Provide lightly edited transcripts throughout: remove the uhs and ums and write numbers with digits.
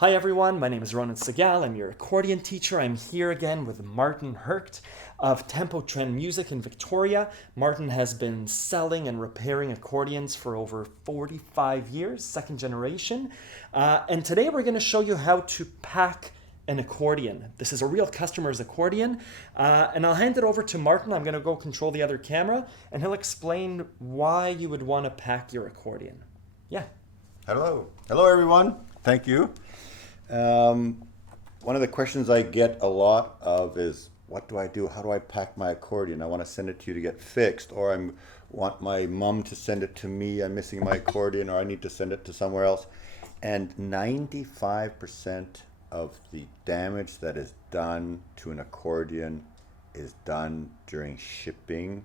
Hi everyone, my name is Ronan Segal. I'm your accordion teacher. I'm here again with Martin Herkt of Tempo Trend Music in Victoria. Martin has been selling and repairing accordions for over 45 years, second generation. And today we're going to show you how to pack an accordion. This is a real customer's accordion. And I'll hand it over to Martin. I'm going to go control the other camera and he'll explain why you would want to pack your accordion. Yeah. Hello. Hello, everyone. Thank you. One of the questions I get a lot of is, what do I do? How do I pack my accordion? I want to send it to you to get fixed, or I want my mom to send it to me. I'm missing my accordion, or I need to send it to somewhere else. And 95% of the damage that is done to an accordion is done during shipping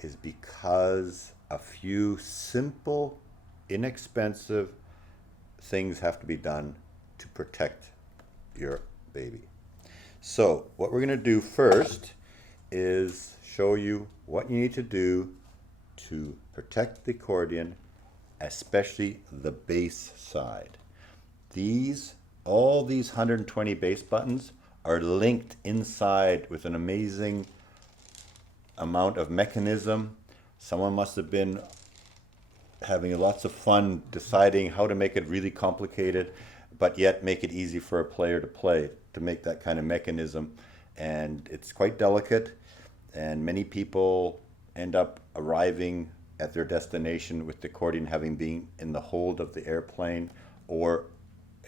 is because a few simple, inexpensive things have to be done to protect your baby. So what we're going to do first is show you what you need to do to protect the accordion, especially the bass side. All these 120 bass buttons are linked inside with an amazing amount of mechanism. Someone must have been having lots of fun deciding how to make it really complicated, but yet make it easy for a player to play, to make that kind of mechanism. And it's quite delicate, and many people end up arriving at their destination with the accordion having been in the hold of the airplane, or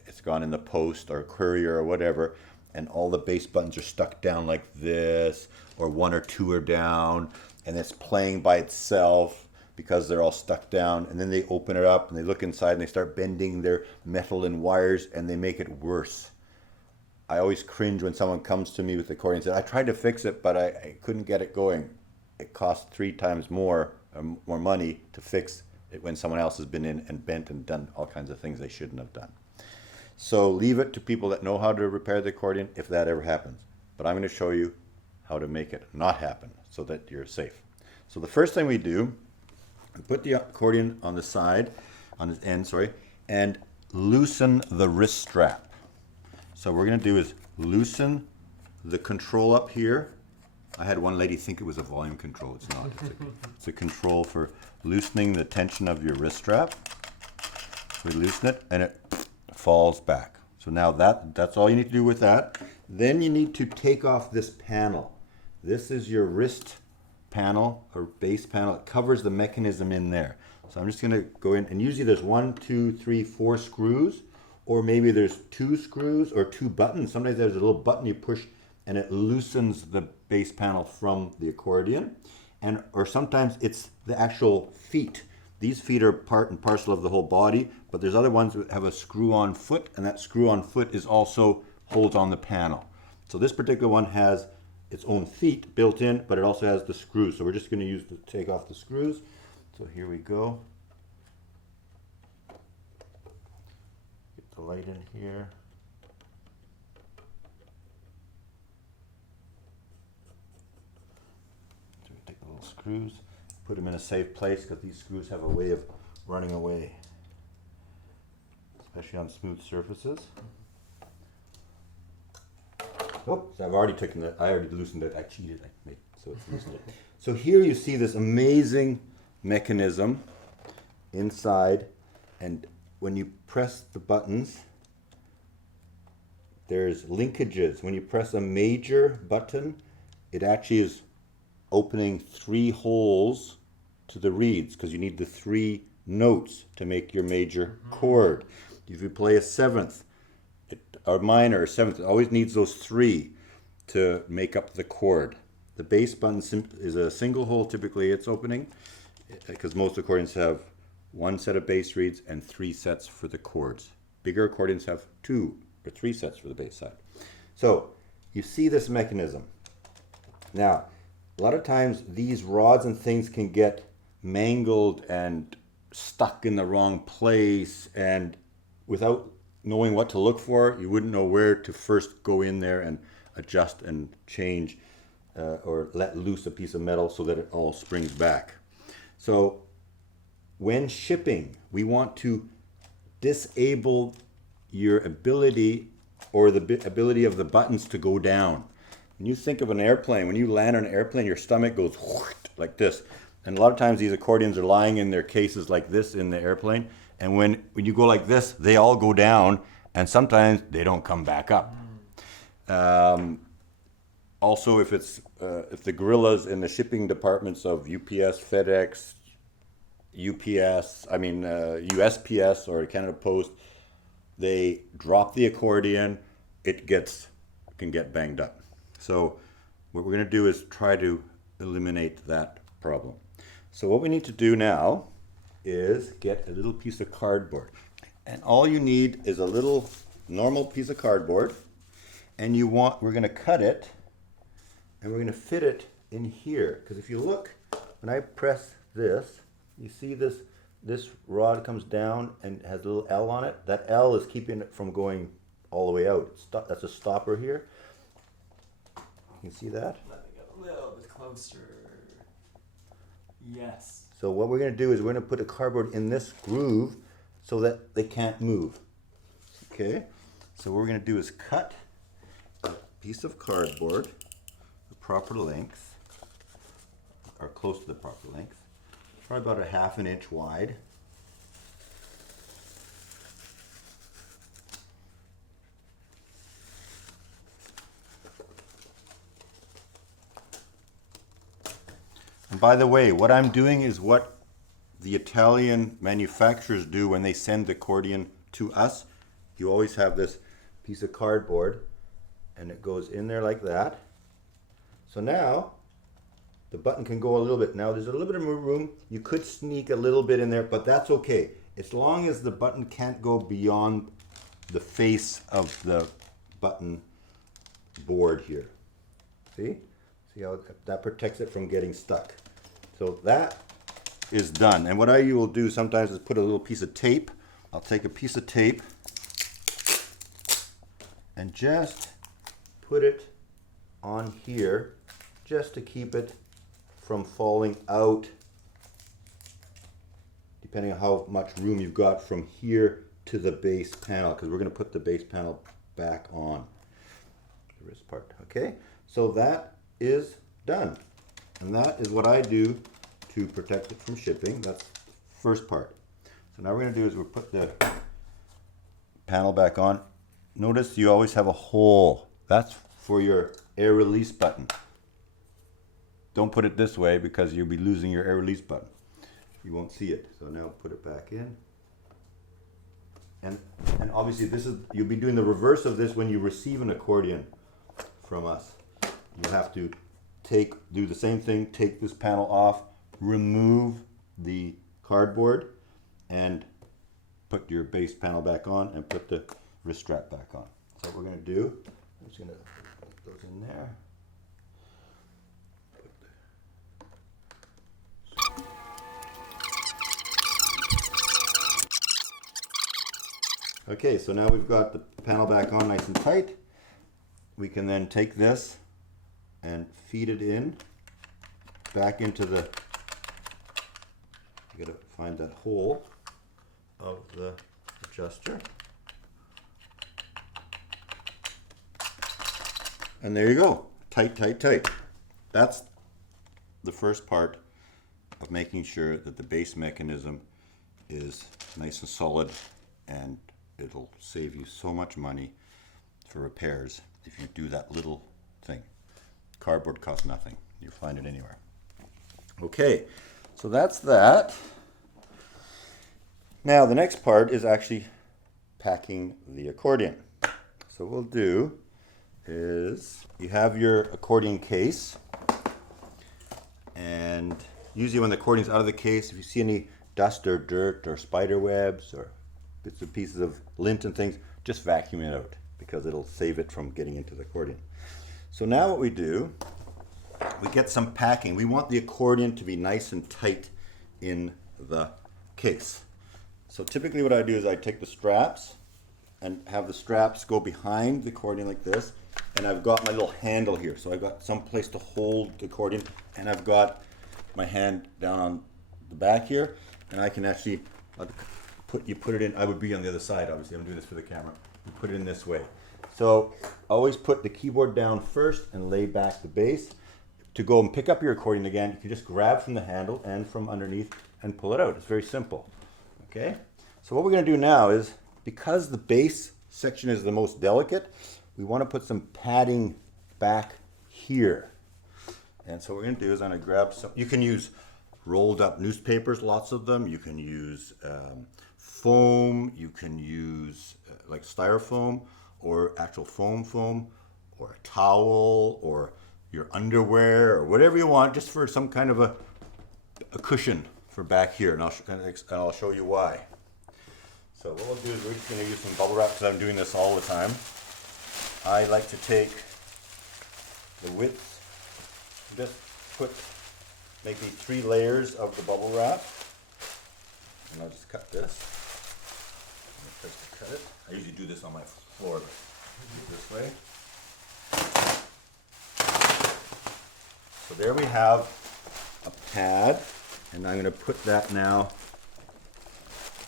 it's gone in the post or courier or whatever, and all the bass buttons are stuck down like this, or one or two are down, and it's playing by itself because they're all stuck down. And then they open it up and they look inside and they start bending their metal and wires, and they make it worse. I always cringe when someone comes to me with the accordion and says, I tried to fix it, but I couldn't get it going. It costs 3 times more money to fix it when someone else has been in and bent and done all kinds of things they shouldn't have done. So leave it to people that know how to repair the accordion if that ever happens. But I'm going to show you how to make it not happen so that you're safe. So the first thing we do, put the accordion on the side, on its end, and loosen the wrist strap. So what we're going to do is loosen the control up here. I had one lady think it was a volume control. It's not. It's a control for loosening the tension of your wrist strap. So we loosen it and it falls back. So now that's all you need to do with that. Then you need to take off this panel. This is your wrist panel or bass panel. It covers the mechanism in there. So I'm just going to go in, and usually there's 1, 2, 3, 4 screws, or maybe there's 2 screws or 2 buttons. Sometimes there's a little button you push and it loosens the bass panel from the accordion, or sometimes it's the actual feet. These feet are part and parcel of the whole body, but there's other ones that have a screw-on foot, and that screw-on foot is also holds on the panel. So this particular one has its own feet built in, but it also has the screws. So we're just going to use to take off the screws. So here we go. Get the light in here. So we take the little screws, put them in a safe place, because these screws have a way of running away, especially on smooth surfaces. Oh, so I already loosened it. I cheated. So it's loosened it. So here you see this amazing mechanism inside, and when you press the buttons, there's linkages. When you press a major button, it actually is opening 3 holes to the reeds, because you need the 3 notes to make your major chord. If you play a 7th, or minor or 7th, it always needs those 3 to make up the chord. The bass button is a single hole typically it's opening, because most accordions have 1 set of bass reeds and 3 sets for the chords. Bigger accordions have 2 or 3 sets for the bass side. So you see this mechanism. Now, a lot of times these rods and things can get mangled and stuck in the wrong place, and without knowing what to look for, you wouldn't know where to first go in there and adjust and change or let loose a piece of metal so that it all springs back. So when shipping, we want to disable your ability or the ability of the buttons to go down. When you think of an airplane, when you land on an airplane, your stomach goes like this. And a lot of times these accordions are lying in their cases like this in the airplane. And when you go like this, they all go down, and sometimes they don't come back up. Also, if the gorillas in the shipping departments of UPS, FedEx, USPS or Canada Post, they drop the accordion, it can get banged up. So what we're going to do is try to eliminate that problem. So what we need to do now is get a little piece of cardboard. And all you need is a little normal piece of cardboard, and we're going to cut it, and we're going to fit it in here. Because if you look, when I press this, you see this rod comes down and has a little L on it. That L is keeping it from going all the way out. That's a stopper here. You can see that? Let me get a little bit closer. Yes. So what we're going to do is we're going to put a cardboard in this groove so that they can't move. Okay? So what we're going to do is cut a piece of cardboard the proper length, or close to the proper length, probably about a 1/2 inch wide. And by the way, what I'm doing is what the Italian manufacturers do when they send the accordion to us. You always have this piece of cardboard, and it goes in there like that. So now the button can go a little bit. Now there's a little bit of room. You could sneak a little bit in there, but that's okay. As long as the button can't go beyond the face of the button board here. See? See how that protects it from getting stuck. So that is done. And what I will do sometimes is put a little piece of tape. I'll take a piece of tape and just put it on here just to keep it from falling out, depending on how much room you've got from here to the base panel, because we're going to put the base panel back on the wrist part. Okay, so that is done, and that is what I do to protect it from shipping. That's the first part. So now what we're going to do is we'll put the panel back on. Notice you always have a hole. That's for your air release button. Don't put it this way because you'll be losing your air release button. You won't see it. So now put it back in. And obviously you'll be doing the reverse of this when you receive an accordion from us. You'll have to do the same thing, take this panel off, remove the cardboard, and put your base panel back on and put the wrist strap back on. So what we're going to do, I'm just going to put those in there. Okay, so now we've got the panel back on nice and tight. We can then take this and feed it in back into the, you gotta find that hole of the adjuster. And there you go, tight, tight, tight. That's the first part of making sure that the base mechanism is nice and solid, and it'll save you so much money for repairs if you do that little thing. Cardboard costs nothing. You'll find it anywhere. Okay, so that's that. Now the next part is actually packing the accordion. So what we'll do is you have your accordion case, and usually when the accordion's out of the case, if you see any dust or dirt or spider webs or bits and pieces of lint and things, just vacuum it out because it'll save it from getting into the accordion. So now what we do, we get some packing. We want the accordion to be nice and tight in the case. So typically what I do is I take the straps and have the straps go behind the accordion like this, and I've got my little handle here. So I've got some place to hold the accordion, and I've got my hand down on the back here, and I can actually you put it in. I would be on the other side, obviously. I'm doing this for the camera. You put it in this way. So always put the keyboard down first and lay back the bass. To go and pick up your accordion again, you can just grab from the handle and from underneath and pull it out. It's very simple. Okay. So what we're going to do now is, because the bass section is the most delicate, we want to put some padding back here. And so what we're going to do is I'm going to grab some. You can use rolled up newspapers, lots of them. You can use foam. You can use like styrofoam or actual foam, or a towel, or your underwear, or whatever you want, just for some kind of a cushion for back here. And I'll show you why. So what we'll do is we're just going to use some bubble wrap, because I'm doing this all the time. I like to take the width, just put maybe 3 layers of the bubble wrap, and I'll just cut this. First to cut it. I usually do this on my floor, but this way. So there we have a pad, and I'm going to put that now.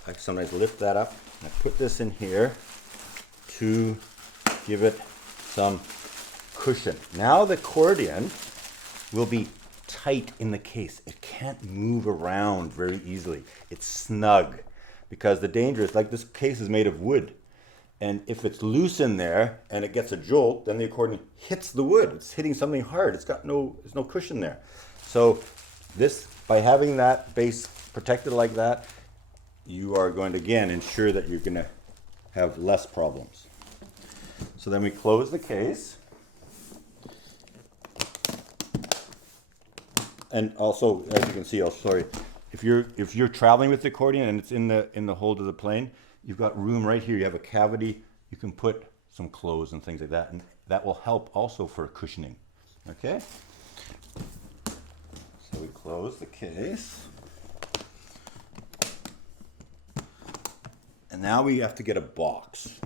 I sometimes lift that up, and I put this in here to give it some cushion. Now the accordion will be tight in the case. It can't move around very easily. It's snug, because the danger is, like, this case is made of wood, and if it's loose in there and it gets a jolt, then the accordion hits the wood. It's hitting something hard. There's no cushion there. So this, by having that bass protected like that, you are going to, again, ensure that you're going to have less problems. So then we close the case. And also, as you can see, if you're traveling with the accordion and it's in the hold of the plane, you've got room right here. You have a cavity. You can put some clothes and things like that, and that will help also for cushioning. Okay? So we close the case. And now we have to get a box.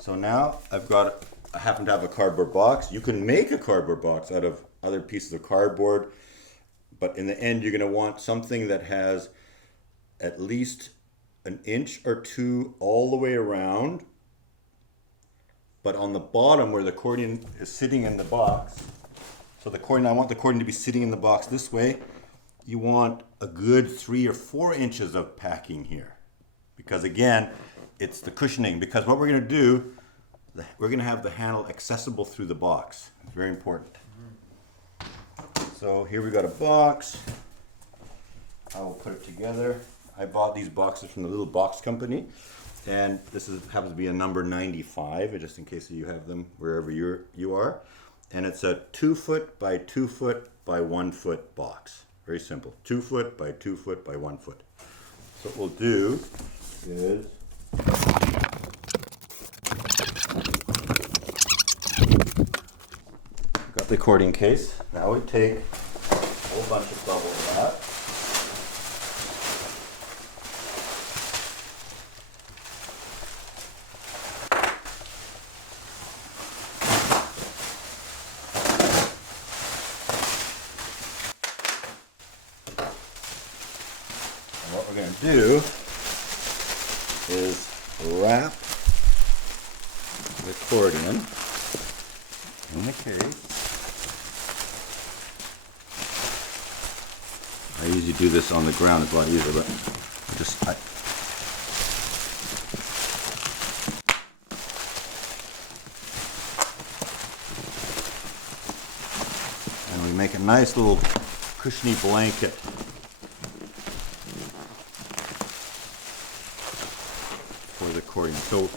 So now I happen to have a cardboard box. You can make a cardboard box out of other pieces of cardboard, but in the end you're going to want something that has at least 1 inch or 2 all the way around, but on the bottom where the accordion is sitting in the box. So I want the accordion to be sitting in the box this way. You want a good 3 or 4 inches of packing here, because again, it's the cushioning. Because what we're going to do, we're going to have the handle accessible through the box. It's very important. So here we got a box. I will put it together. I bought these boxes from the Little Box Company, and this happens to be a number 95, just in case you have them wherever you are. And it's a 2 foot by 2 foot by 1 foot box. Very simple. 2 foot by 2 foot by 1 foot. So what we'll do is got the accordion case. Now we take a whole bunch of bubble wrap. And what we're going to do is wrap the accordion in the case. I usually do this on the ground, it's a lot easier, but and we make a nice little cushiony blanket. For the accordion. So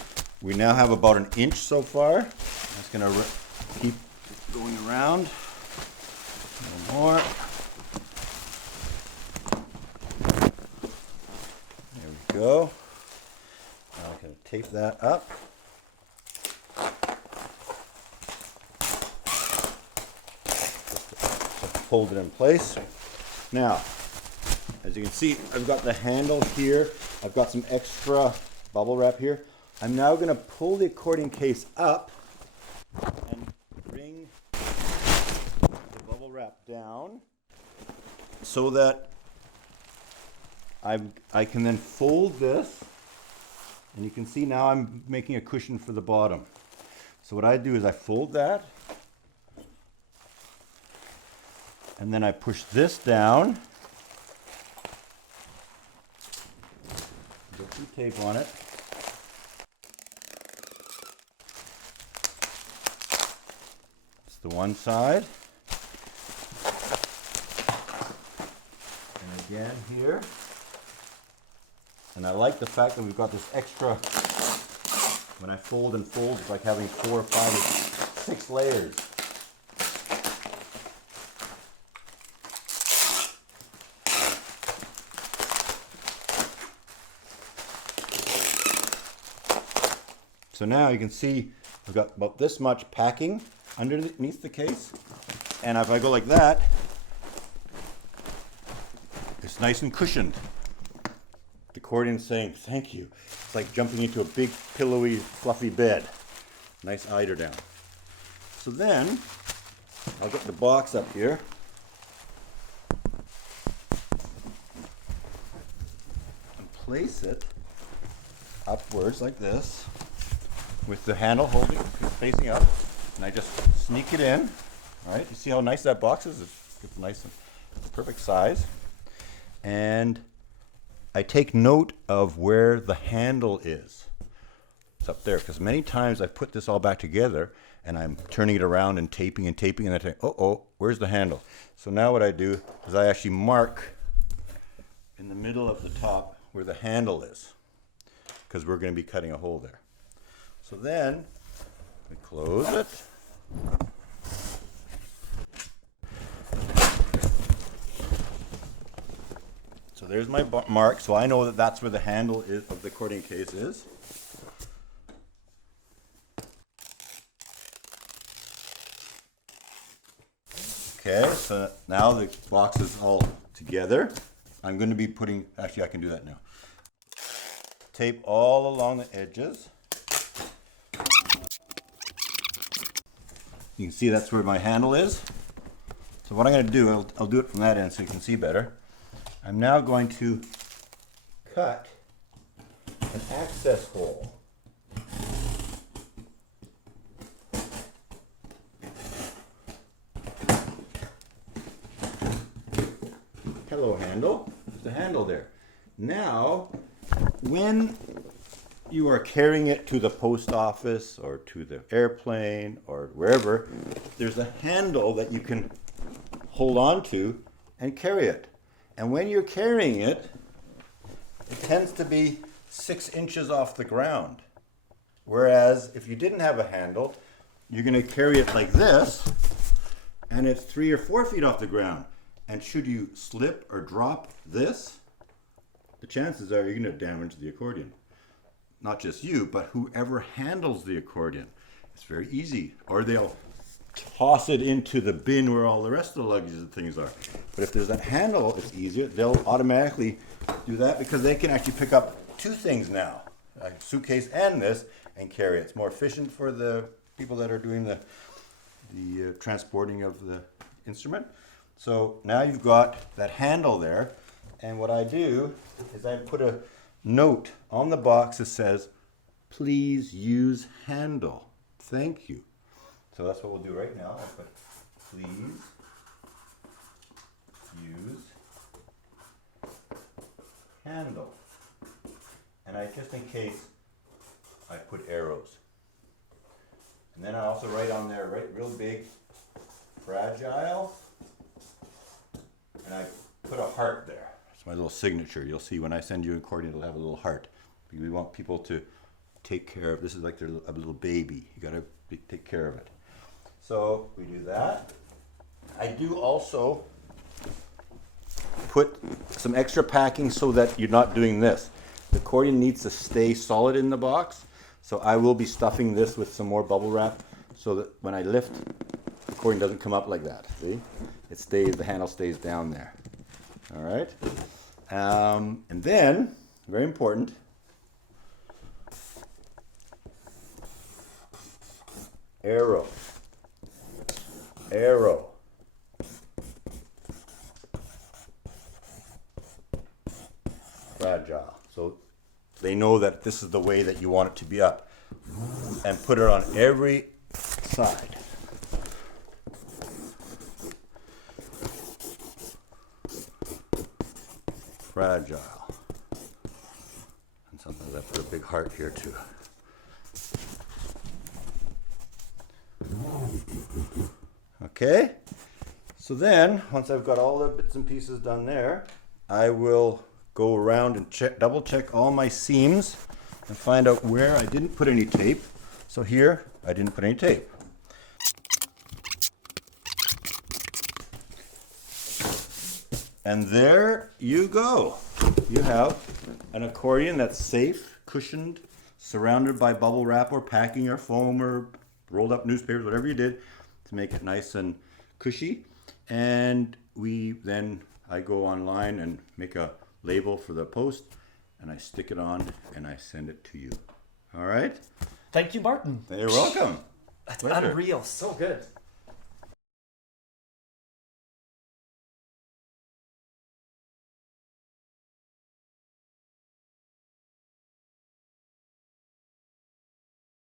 we now have about 1 inch so far. I'm just going to keep going around. A little more. There we go. Now I'm going to tape that up. Just hold it in place. Now, as you can see, I've got the handle here. I've got some extra bubble wrap here. I'm now going to pull the accordion case up and bring the bubble wrap down so that I can then fold this, and you can see now I'm making a cushion for the bottom. So what I do is I fold that, and then I push this down, get some tape on it. It's the one side. And again here. And I like the fact that we've got this extra, when I fold and fold, it's like having 4 or 5 or 6 layers. So now you can see I've got about this much packing underneath the case. And if I go like that, it's nice and cushioned. The accordion's saying thank you. It's like jumping into a big, pillowy, fluffy bed. Nice eider down. So then, I'll get the box up here. And place it upwards like this, with the handle holding, facing up. And I just sneak it in. All right, you see how nice that box is? It's nice and perfect size. And I take note of where the handle is. It's up there, because many times I've put this all back together and I'm turning it around and taping, and I think, oh, where's the handle? So now what I do is I actually mark in the middle of the top where the handle is, because we're going to be cutting a hole there. So then we close it. So there's my mark, so I know that that's where the handle is of the accordion case is. Okay, so now the box is all together. I'm going to be putting, actually I can do that now. Tape all along the edges. You can see that's where my handle is. So what I'm going to do, I'll do it from that end so you can see better. I'm now going to cut an access hole. Hello, handle. There's the handle there. Now, when you are carrying it to the post office or to the airplane or wherever, there's a handle that you can hold on to and carry it. And when you're carrying it, it tends to be 6 inches off the ground. Whereas if you didn't have a handle, you're going to carry it like this, and it's 3 or 4 feet off the ground. And should you slip or drop this, the chances are you're going to damage the accordion. Not just you, but whoever handles the accordion. It's very easy. Or they'll toss it into the bin where all the rest of the luggage and things are. But if there's that handle, it's easier. They'll automatically do that because they can actually pick up 2 things now, a suitcase and this, and carry it. It's more efficient for the people that are doing the transporting of the instrument. So now you've got that handle there, and what I do is I put a note on the box that says, please use handle. Thank you. So that's what we'll do right now. I'll put, please use handle. And I, just in case, I put arrows. And then I also write on there, right, real big, fragile, and I put a heart there. It's my little signature. You'll see when I send you an accordion, it'll have a little heart. We want people to take care of, this is like their, a little baby. You gotta take care of it. So we do that. I do also put some extra packing so that you're not doing this. The accordion needs to stay solid in the box, so I will be stuffing this with some more bubble wrap so that when I lift, the accordion doesn't come up like that. See? It stays, the handle stays down there. All right? And then, very important, arrow. Arrow. they know that this is the way that you want it to be up. And put it on every side. Fragile. And sometimes I put a big heart here too. Okay, so then once I've got all the bits and pieces done there, I will go around and double check all my seams and find out where I didn't put any tape. So here, I didn't put any tape. And there you go. You have an accordion that's safe, cushioned, surrounded by bubble wrap or packing or foam or rolled up newspapers, whatever you did to make it nice and cushy. And I go online and make a label for the post, and I stick it on and I send it to you. All right? Thank you, Martin. You're welcome. That's Pleasure. unreal. So good.